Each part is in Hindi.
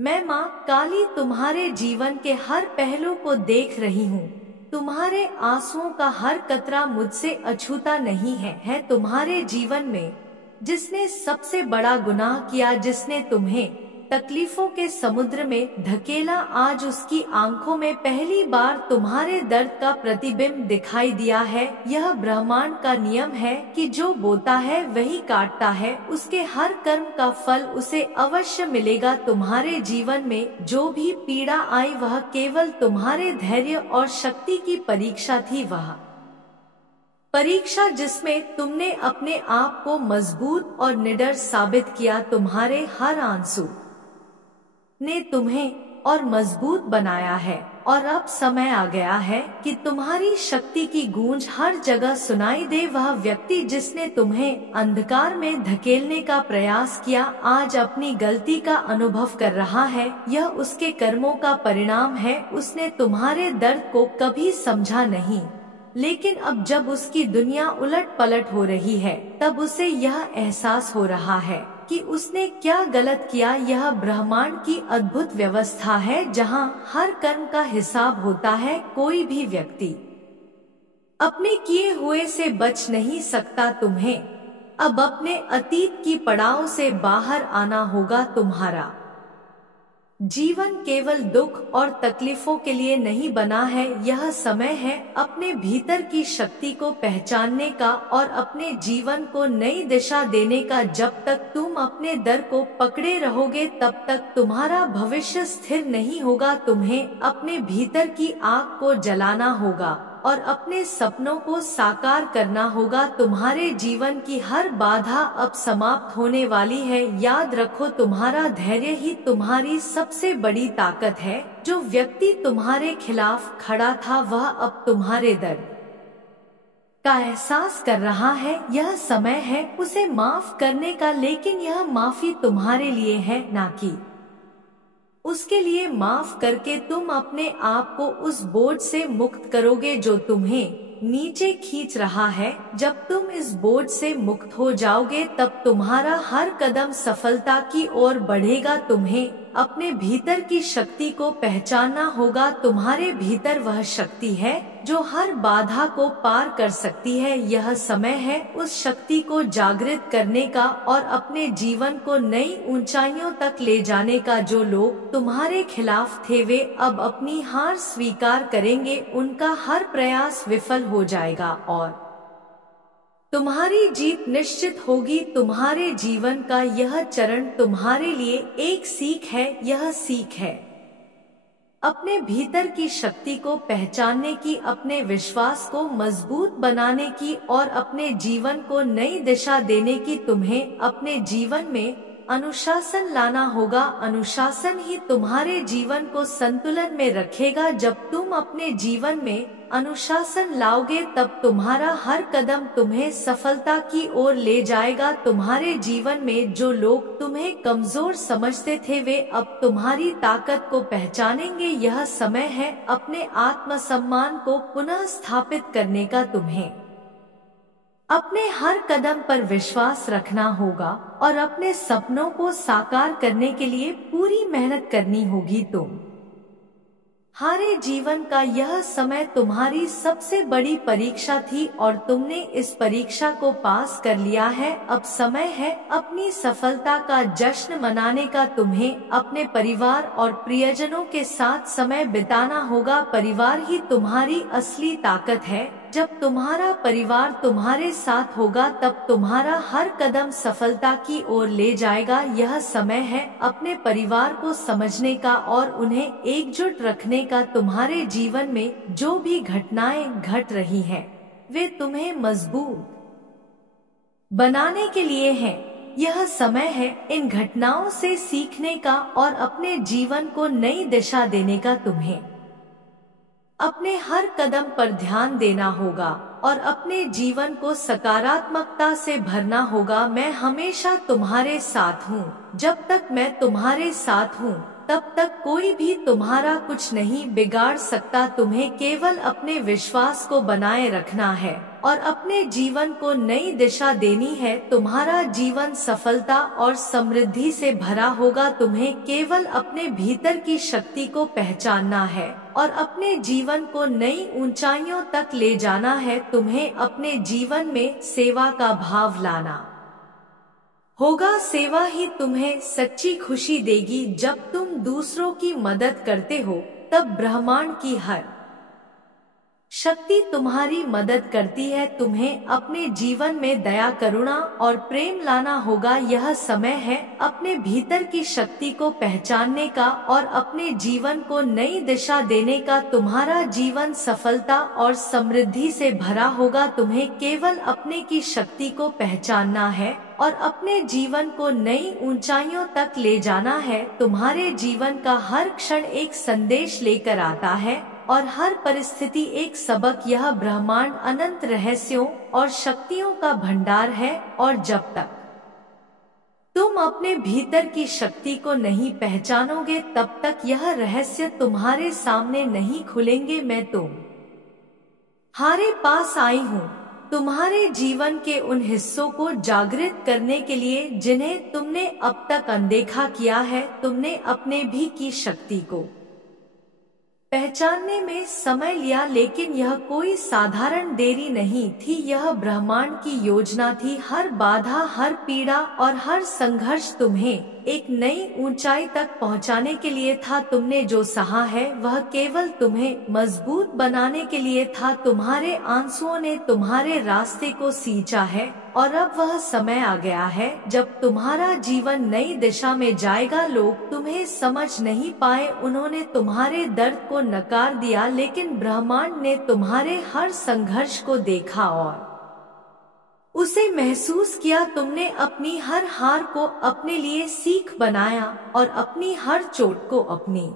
मैं माँ काली तुम्हारे जीवन के हर पहलू को देख रही हूँ। तुम्हारे आंसुओं का हर कतरा मुझसे अछूता नहीं है तुम्हारे जीवन में जिसने सबसे बड़ा गुनाह किया, जिसने तुम्हें तकलीफों के समुद्र में धकेला, आज उसकी आंखों में पहली बार तुम्हारे दर्द का प्रतिबिंब दिखाई दिया है। यह ब्रह्मांड का नियम है कि जो बोता है वही काटता है, उसके हर कर्म का फल उसे अवश्य मिलेगा। तुम्हारे जीवन में जो भी पीड़ा आई वह केवल तुम्हारे धैर्य और शक्ति की परीक्षा थी, वह परीक्षा जिसमें तुमने अपने आप को मजबूत और निडर साबित किया। तुम्हारे हर आंसू ने तुम्हें और मजबूत बनाया है और अब समय आ गया है कि तुम्हारी शक्ति की गूंज हर जगह सुनाई दे। वह व्यक्ति जिसने तुम्हें अंधकार में धकेलने का प्रयास किया, आज अपनी गलती का अनुभव कर रहा है। यह उसके कर्मों का परिणाम है। उसने तुम्हारे दर्द को कभी समझा नहीं, लेकिन अब जब उसकी दुनिया उलट पलट हो रही है तब उसे यह एहसास हो रहा है कि उसने क्या गलत किया। यह ब्रह्मांड की अद्भुत व्यवस्था है जहां हर कर्म का हिसाब होता है। कोई भी व्यक्ति अपने किए हुए से बच नहीं सकता। तुम्हें अब अपने अतीत की पड़ाव से बाहर आना होगा। तुम्हारा जीवन केवल दुख और तकलीफों के लिए नहीं बना है। यह समय है अपने भीतर की शक्ति को पहचानने का और अपने जीवन को नई दिशा देने का। जब तक तुम अपने दर को पकड़े रहोगे तब तक तुम्हारा भविष्य स्थिर नहीं होगा। तुम्हें अपने भीतर की आग को जलाना होगा और अपने सपनों को साकार करना होगा। तुम्हारे जीवन की हर बाधा अब समाप्त होने वाली है। याद रखो, तुम्हारा धैर्य ही तुम्हारी सबसे बड़ी ताकत है। जो व्यक्ति तुम्हारे खिलाफ खड़ा था वह अब तुम्हारे दर्द का एहसास कर रहा है। यह समय है उसे माफ करने का, लेकिन यह माफी तुम्हारे लिए है, ना कि उसके लिए। माफ करके तुम अपने आप को उस बोझ से मुक्त करोगे जो तुम्हें नीचे खींच रहा है। जब तुम इस बोझ से मुक्त हो जाओगे तब तुम्हारा हर कदम सफलता की ओर बढ़ेगा। तुम्हें अपने भीतर की शक्ति को पहचानना होगा। तुम्हारे भीतर वह शक्ति है जो हर बाधा को पार कर सकती है। यह समय है उस शक्ति को जागृत करने का और अपने जीवन को नई ऊंचाइयों तक ले जाने का। जो लोग तुम्हारे खिलाफ थे वे अब अपनी हार स्वीकार करेंगे। उनका हर प्रयास विफल हो जाएगा और तुम्हारी जीत निश्चित होगी। तुम्हारे जीवन का यह चरण तुम्हारे लिए एक सीख है। यह सीख है अपने भीतर की शक्ति को पहचानने की, अपने विश्वास को मजबूत बनाने की और अपने जीवन को नई दिशा देने की। तुम्हें अपने जीवन में अनुशासन लाना होगा। अनुशासन ही तुम्हारे जीवन को संतुलन में रखेगा। जब तुम अपने जीवन में अनुशासन लाओगे तब तुम्हारा हर कदम तुम्हें सफलता की ओर ले जाएगा। तुम्हारे जीवन में जो लोग तुम्हें कमजोर समझते थे वे अब तुम्हारी ताकत को पहचानेंगे। यह समय है अपने आत्मसम्मान को पुनः स्थापित करने का। तुम्हें अपने हर कदम पर विश्वास रखना होगा और अपने सपनों को साकार करने के लिए पूरी मेहनत करनी होगी। तुम्हारे जीवन का यह समय तुम्हारी सबसे बड़ी परीक्षा थी और तुमने इस परीक्षा को पास कर लिया है। अब समय है अपनी सफलता का जश्न मनाने का। तुम्हें अपने परिवार और प्रियजनों के साथ समय बिताना होगा। परिवार ही तुम्हारी असली ताकत है। जब तुम्हारा परिवार तुम्हारे साथ होगा तब तुम्हारा हर कदम सफलता की ओर ले जाएगा। यह समय है अपने परिवार को समझने का और उन्हें एकजुट रखने का। तुम्हारे जीवन में जो भी घटनाएं घट रही हैं, वे तुम्हें मजबूत बनाने के लिए हैं। यह समय है इन घटनाओं से सीखने का और अपने जीवन को नई दिशा देने का। तुम्हें अपने हर कदम पर ध्यान देना होगा और अपने जीवन को सकारात्मकता से भरना होगा। मैं हमेशा तुम्हारे साथ हूँ। जब तक मैं तुम्हारे साथ हूँ तब तक कोई भी तुम्हारा कुछ नहीं बिगाड़ सकता। तुम्हें केवल अपने विश्वास को बनाए रखना है और अपने जीवन को नई दिशा देनी है। तुम्हारा जीवन सफलता और समृद्धि से भरा होगा। तुम्हें केवल अपने भीतर की शक्ति को पहचानना है और अपने जीवन को नई ऊंचाइयों तक ले जाना है। तुम्हें अपने जीवन में सेवा का भाव लाना होगा। सेवा ही तुम्हें सच्ची खुशी देगी। जब तुम दूसरों की मदद करते हो तब ब्रह्मांड की हर शक्ति तुम्हारी मदद करती है। तुम्हें अपने जीवन में दया, करुणा और प्रेम लाना होगा। यह समय है अपने भीतर की शक्ति को पहचानने का और अपने जीवन को नई दिशा देने का। तुम्हारा जीवन सफलता और समृद्धि से भरा होगा। तुम्हें केवल अपने की शक्ति को पहचानना है और अपने जीवन को नई ऊंचाइयों तक ले जाना है। तुम्हारे जीवन का हर क्षण एक संदेश लेकर आता है और हर परिस्थिति एक सबक। यह ब्रह्मांड अनंत रहस्यों और शक्तियों का भंडार है और जब तक तुम अपने भीतर की शक्ति को नहीं पहचानोगे तब तक यह रहस्य तुम्हारे सामने नहीं खुलेंगे। मैं तुम्हारे पास आई हूँ तुम्हारे जीवन के उन हिस्सों को जागृत करने के लिए जिन्हें तुमने अब तक अनदेखा किया है। तुमने अपने भी की शक्ति को पहचानने में समय लिया, लेकिन यह कोई साधारण देरी नहीं थी। यह ब्रह्मांड की योजना थी। हर बाधा, हर पीड़ा और हर संघर्ष तुम्हें एक नई ऊंचाई तक पहुंचाने के लिए था। तुमने जो सहा है वह केवल तुम्हें मजबूत बनाने के लिए था। तुम्हारे आंसुओं ने तुम्हारे रास्ते को सींचा है और अब वह समय आ गया है जब तुम्हारा जीवन नई दिशा में जाएगा। लोग तुम्हें समझ नहीं पाए, उन्होंने तुम्हारे दर्द को नकार दिया, लेकिन ब्रह्मांड ने तुम्हारे हर संघर्ष को देखा और उसे महसूस किया। तुमने अपनी हर हार को अपने लिए सीख बनाया और अपनी हर चोट को अपनी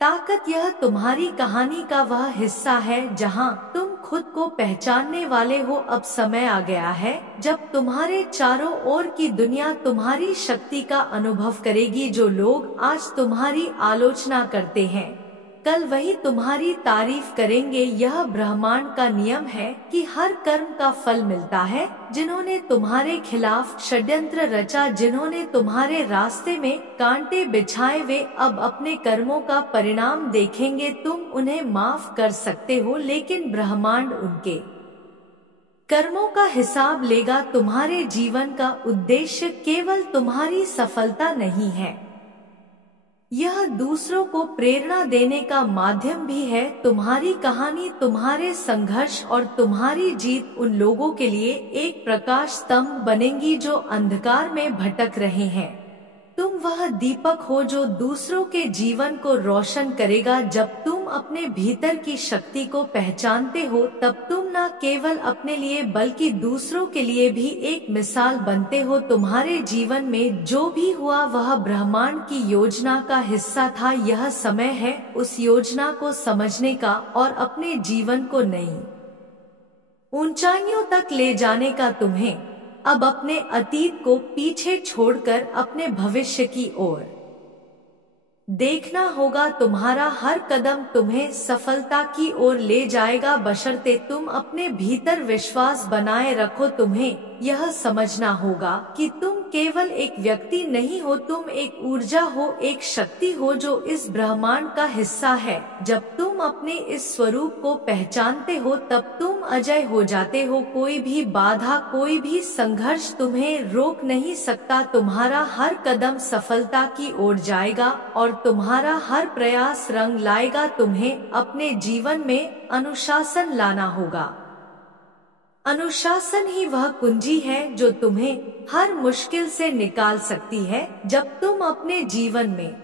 ताकत। यह तुम्हारी कहानी का वह हिस्सा है जहां तुम खुद को पहचानने वाले हो। अब समय आ गया है जब तुम्हारे चारों ओर की दुनिया तुम्हारी शक्ति का अनुभव करेगी। जो लोग आज तुम्हारी आलोचना करते हैं कल वही तुम्हारी तारीफ करेंगे। यह ब्रह्मांड का नियम है कि हर कर्म का फल मिलता है। जिन्होंने तुम्हारे खिलाफ षड्यंत्र रचा, जिन्होंने तुम्हारे रास्ते में कांटे बिछाए, वे अब अपने कर्मों का परिणाम देखेंगे। तुम उन्हें माफ कर सकते हो, लेकिन ब्रह्मांड उनके कर्मों का हिसाब लेगा। तुम्हारे जीवन का उद्देश्य केवल तुम्हारी सफलता नहीं है, यह दूसरों को प्रेरणा देने का माध्यम भी है। तुम्हारी कहानी, तुम्हारे संघर्ष और तुम्हारी जीत उन लोगों के लिए एक प्रकाश स्तंभ बनेंगी जो अंधकार में भटक रहे हैं। तुम वह दीपक हो जो दूसरों के जीवन को रोशन करेगा। जब तुम अपने भीतर की शक्ति को पहचानते हो तब तुम न केवल अपने लिए बल्कि दूसरों के लिए भी एक मिसाल बनते हो। तुम्हारे जीवन में जो भी हुआ वह ब्रह्मांड की योजना का हिस्सा था। यह समय है उस योजना को समझने का और अपने जीवन को नई ऊंचाइयों तक ले जाने का। तुम्हें अब अपने अतीत को पीछे छोड़कर अपने भविष्य की ओर देखना होगा। तुम्हारा हर कदम तुम्हें सफलता की ओर ले जाएगा, बशर्ते तुम अपने भीतर विश्वास बनाए रखो। तुम्हें यह समझना होगा कि तुम केवल एक व्यक्ति नहीं हो, तुम एक ऊर्जा हो, एक शक्ति हो जो इस ब्रह्मांड का हिस्सा है। जब तुम अपने इस स्वरूप को पहचानते हो तब तुम अजय हो जाते हो। कोई भी बाधा, कोई भी संघर्ष तुम्हें रोक नहीं सकता। तुम्हारा हर कदम सफलता की ओर जाएगा और तुम्हारा हर प्रयास रंग लाएगा। तुम्हें अपने जीवन में अनुशासन लाना होगा। अनुशासन ही वह कुंजी है जो तुम्हें हर मुश्किल से निकाल सकती है। जब तुम अपने जीवन में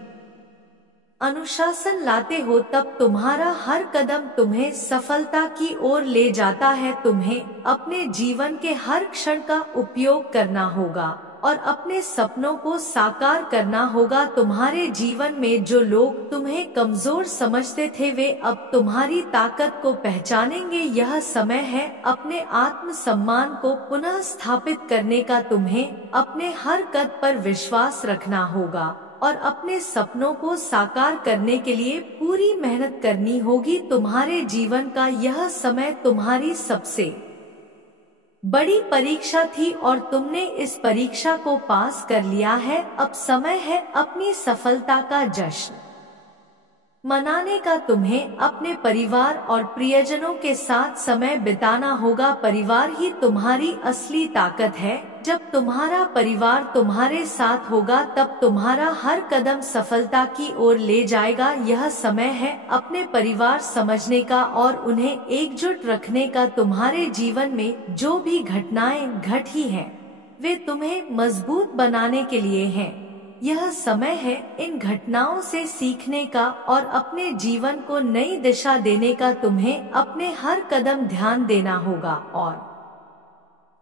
अनुशासन लाते हो तब तुम्हारा हर कदम तुम्हें सफलता की ओर ले जाता है। तुम्हें अपने जीवन के हर क्षण का उपयोग करना होगा और अपने सपनों को साकार करना होगा। तुम्हारे जीवन में जो लोग तुम्हें कमजोर समझते थे वे अब तुम्हारी ताकत को पहचानेंगे। यह समय है अपने आत्म सम्मान को पुनः स्थापित करने का। तुम्हें अपने हर कदम पर विश्वास रखना होगा और अपने सपनों को साकार करने के लिए पूरी मेहनत करनी होगी। तुम्हारे जीवन का यह समय तुम्हारी सबसे बड़ी परीक्षा थी और तुमने इस परीक्षा को पास कर लिया है। अब समय है अपनी सफलता का जश्न मनाने का। तुम्हें अपने परिवार और प्रियजनों के साथ समय बिताना होगा। परिवार ही तुम्हारी असली ताकत है। जब तुम्हारा परिवार तुम्हारे साथ होगा तब तुम्हारा हर कदम सफलता की ओर ले जाएगा। यह समय है अपने परिवार समझने का और उन्हें एकजुट रखने का। तुम्हारे जीवन में जो भी घटनाएं घटी हैं, वे तुम्हें मजबूत बनाने के लिए हैं। यह समय है इन घटनाओं से सीखने का और अपने जीवन को नई दिशा देने का। तुम्हें अपने हर कदम ध्यान देना होगा और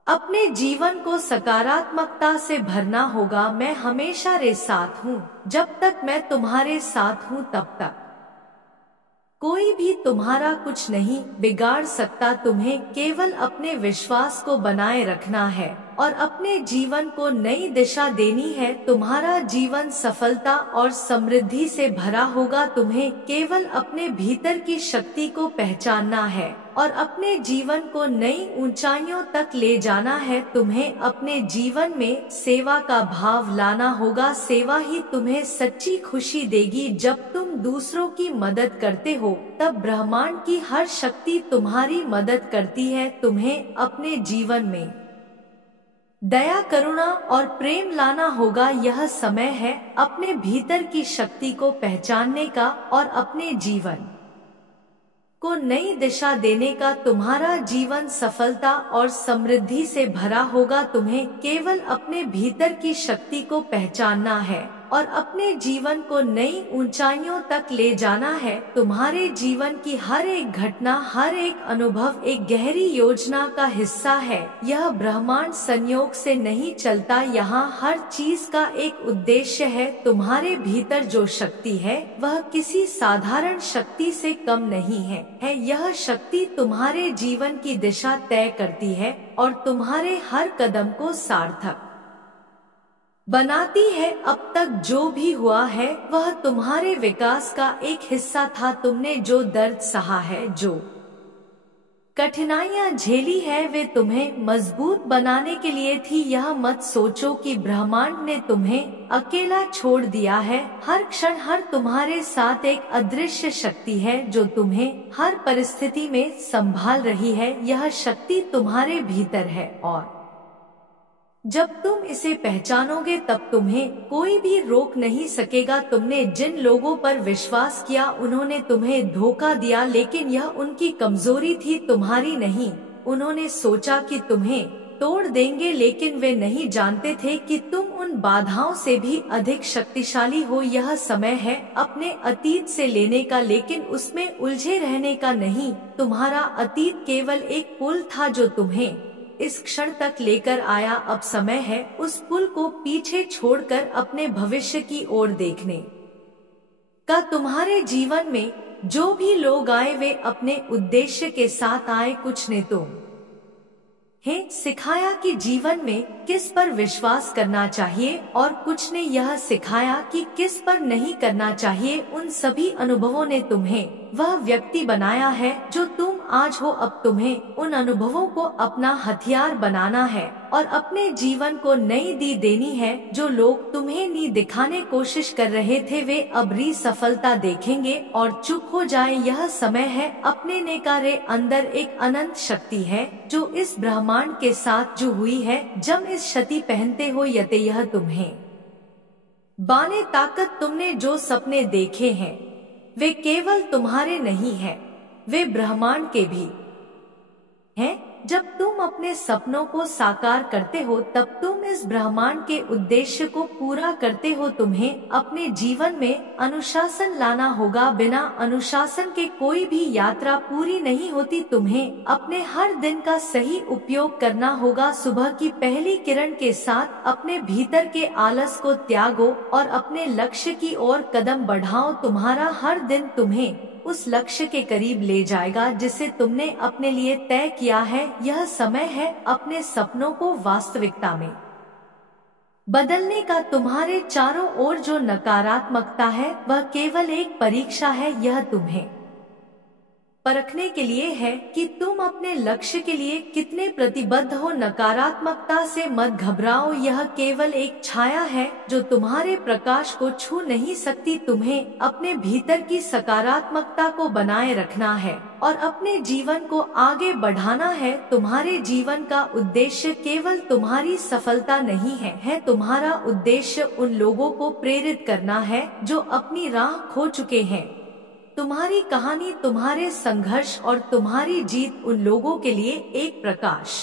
अपने जीवन को सकारात्मकता से भरना होगा। मैं हमेशा रे साथ हूँ। जब तक मैं तुम्हारे साथ हूँ तब तक कोई भी तुम्हारा कुछ नहीं बिगाड़ सकता। तुम्हें केवल अपने विश्वास को बनाए रखना है और अपने जीवन को नई दिशा देनी है। तुम्हारा जीवन सफलता और समृद्धि से भरा होगा। तुम्हें केवल अपने भीतर की शक्ति को पहचानना है और अपने जीवन को नई ऊंचाइयों तक ले जाना है। तुम्हें अपने जीवन में सेवा का भाव लाना होगा। सेवा ही तुम्हें सच्ची खुशी देगी। जब तुम दूसरों की मदद करते हो तब ब्रह्मांड की हर शक्ति तुम्हारी मदद करती है। तुम्हें अपने जीवन में दया, करुणा और प्रेम लाना होगा। यह समय है अपने भीतर की शक्ति को पहचानने का और अपने जीवन को नई दिशा देने का। तुम्हारा जीवन सफलता और समृद्धि से भरा होगा। तुम्हें केवल अपने भीतर की शक्ति को पहचानना है और अपने जीवन को नई ऊंचाइयों तक ले जाना है। तुम्हारे जीवन की हर एक घटना, हर एक अनुभव एक गहरी योजना का हिस्सा है। यह ब्रह्मांड संयोग से नहीं चलता। यहाँ हर चीज का एक उद्देश्य है। तुम्हारे भीतर जो शक्ति है वह किसी साधारण शक्ति से कम नहीं है। यह शक्ति तुम्हारे जीवन की दिशा तय करती है और तुम्हारे हर कदम को सार्थक बनाती है। अब तक जो भी हुआ है वह तुम्हारे विकास का एक हिस्सा था। तुमने जो दर्द सहा है, जो कठिनाइयां झेली है, वे तुम्हें मजबूत बनाने के लिए थी। यह मत सोचो कि ब्रह्मांड ने तुम्हें अकेला छोड़ दिया है। हर क्षण हर तुम्हारे साथ एक अदृश्य शक्ति है जो तुम्हें हर परिस्थिति में संभाल रही है। यह शक्ति तुम्हारे भीतर है और जब तुम इसे पहचानोगे तब तुम्हें कोई भी रोक नहीं सकेगा। तुमने जिन लोगों पर विश्वास किया उन्होंने तुम्हें धोखा दिया, लेकिन यह उनकी कमजोरी थी, तुम्हारी नहीं। उन्होंने सोचा कि तुम्हें तोड़ देंगे, लेकिन वे नहीं जानते थे कि तुम उन बाधाओं से भी अधिक शक्तिशाली हो। यह समय है अपने अतीत से लेने का, लेकिन उसमें उलझे रहने का नहीं। तुम्हारा अतीत केवल एक पुल था जो तुम्हें इस क्षण तक लेकर आया। अब समय है उस पुल को पीछे छोड़कर अपने भविष्य की ओर देखने का। तुम्हारे जीवन में जो भी लोग आए वे अपने उद्देश्य के साथ आए। कुछ ने तुम्हें सिखाया कि जीवन में किस पर विश्वास करना चाहिए और कुछ ने यह सिखाया कि किस पर नहीं करना चाहिए। उन सभी अनुभवों ने तुम्हें वह व्यक्ति बनाया है जो तुम आज हो। अब तुम्हें उन अनुभवों को अपना हथियार बनाना है और अपने जीवन को नई दी देनी है। जो लोग तुम्हें नी दिखाने कोशिश कर रहे थे वे अब री सफलता देखेंगे और चुप हो जाए। यह समय है अपने नेकारे अंदर एक अनंत शक्ति है जो इस ब्रह्मांड के साथ जो हुई है। जब इस क्षति पहनते हो यते यह तुम्हें बाने ताकत। तुमने जो सपने देखे हैं वे केवल तुम्हारे नहीं हैं, वे ब्रह्मांड के भी हैं। जब तुम अपने सपनों को साकार करते हो तब तुम इस ब्रह्मांड के उद्देश्य को पूरा करते हो। तुम्हें अपने जीवन में अनुशासन लाना होगा। बिना अनुशासन के कोई भी यात्रा पूरी नहीं होती। तुम्हें अपने हर दिन का सही उपयोग करना होगा। सुबह की पहली किरण के साथ अपने भीतर के आलस को त्यागो और अपने लक्ष्य की ओर कदम बढ़ाओ। तुम्हारा हर दिन तुम्हें उस लक्ष्य के करीब ले जाएगा जिसे तुमने अपने लिए तय किया है। यह समय है अपने सपनों को वास्तविकता में बदलने का। तुम्हारे चारों ओर जो नकारात्मकता है वह केवल एक परीक्षा है। यह तुम्हें परखने के लिए है कि तुम अपने लक्ष्य के लिए कितने प्रतिबद्ध हो। नकारात्मकता से मत घबराओ, यह केवल एक छाया है जो तुम्हारे प्रकाश को छू नहीं सकती। तुम्हें अपने भीतर की सकारात्मकता को बनाए रखना है और अपने जीवन को आगे बढ़ाना है। तुम्हारे जीवन का उद्देश्य केवल तुम्हारी सफलता नहीं है। तुम्हारा उद्देश्य उन लोगों को प्रेरित करना है जो अपनी राह खो चुके हैं। तुम्हारी कहानी, तुम्हारे संघर्ष और तुम्हारी जीत उन लोगों के लिए एक प्रकाश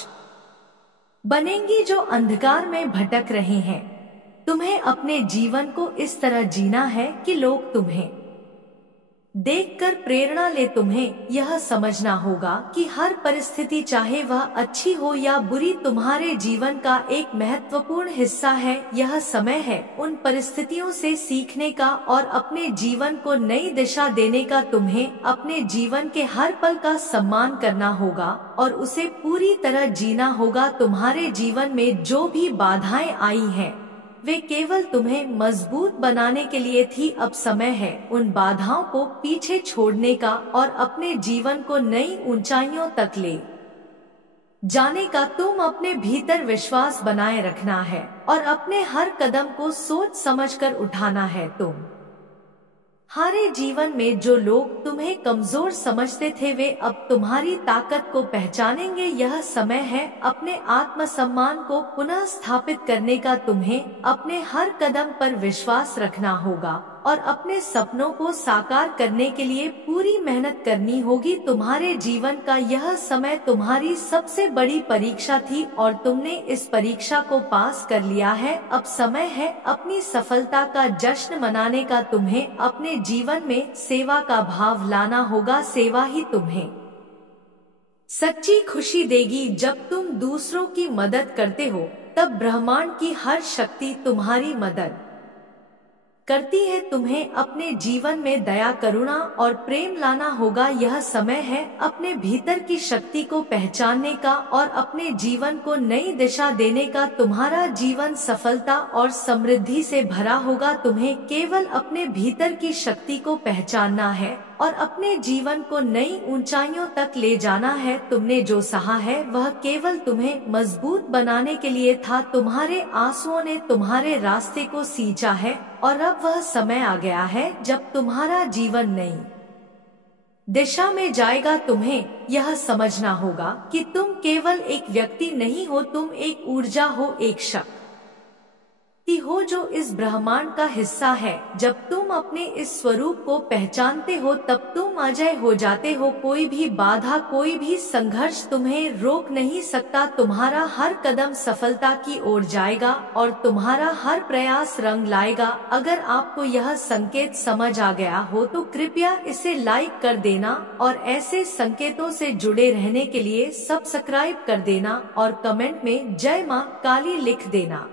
बनेंगी जो अंधकार में भटक रहे हैं। तुम्हें अपने जीवन को इस तरह जीना है कि लोग तुम्हें देखकर प्रेरणा ले। तुम्हें यह समझना होगा कि हर परिस्थिति, चाहे वह अच्छी हो या बुरी, तुम्हारे जीवन का एक महत्वपूर्ण हिस्सा है। यह समय है उन परिस्थितियों से सीखने का और अपने जीवन को नई दिशा देने का। तुम्हें अपने जीवन के हर पल का सम्मान करना होगा और उसे पूरी तरह जीना होगा। तुम्हारे जीवन में जो भी बाधाएं आई हैं वे केवल तुम्हें मजबूत बनाने के लिए थी। अब समय है उन बाधाओं को पीछे छोड़ने का और अपने जीवन को नई ऊंचाइयों तक ले जाने का। तुम अपने भीतर विश्वास बनाए रखना है और अपने हर कदम को सोच समझकर उठाना है। तुम्हारे जीवन में जो लोग तुम्हें कमजोर समझते थे वे अब तुम्हारी ताकत को पहचानेंगे। यह समय है अपने आत्मसम्मान को पुनः स्थापित करने का। तुम्हें अपने हर कदम पर विश्वास रखना होगा और अपने सपनों को साकार करने के लिए पूरी मेहनत करनी होगी। तुम्हारे जीवन का यह समय तुम्हारी सबसे बड़ी परीक्षा थी और तुमने इस परीक्षा को पास कर लिया है। अब समय है अपनी सफलता का जश्न मनाने का। तुम्हें अपने जीवन में सेवा का भाव लाना होगा। सेवा ही तुम्हें सच्ची खुशी देगी। जब तुम दूसरों की मदद करते हो तब ब्रह्मांड की हर शक्ति तुम्हारी मदद करती है। तुम्हें अपने जीवन में दया, करुणा और प्रेम लाना होगा। यह समय है अपने भीतर की शक्ति को पहचानने का और अपने जीवन को नई दिशा देने का। तुम्हारा जीवन सफलता और समृद्धि से भरा होगा। तुम्हें केवल अपने भीतर की शक्ति को पहचानना है और अपने जीवन को नई ऊंचाइयों तक ले जाना है। तुमने जो सहा है वह केवल तुम्हें मजबूत बनाने के लिए था। तुम्हारे आंसुओं ने तुम्हारे रास्ते को सींचा है और अब वह समय आ गया है जब तुम्हारा जीवन नई दिशा में जाएगा। तुम्हें यह समझना होगा कि तुम केवल एक व्यक्ति नहीं हो, तुम एक ऊर्जा हो, एक शक्ति हो जो इस ब्रह्मांड का हिस्सा है। जब तुम अपने इस स्वरूप को पहचानते हो तब तुम अजय हो जाते हो। कोई भी बाधा, कोई भी संघर्ष तुम्हें रोक नहीं सकता। तुम्हारा हर कदम सफलता की ओर जाएगा और तुम्हारा हर प्रयास रंग लाएगा। अगर आपको यह संकेत समझ आ गया हो तो कृपया इसे लाइक कर देना और ऐसे संकेतों से जुड़े रहने के लिए सब्सक्राइब कर देना और कमेंट में जय मां काली लिख देना।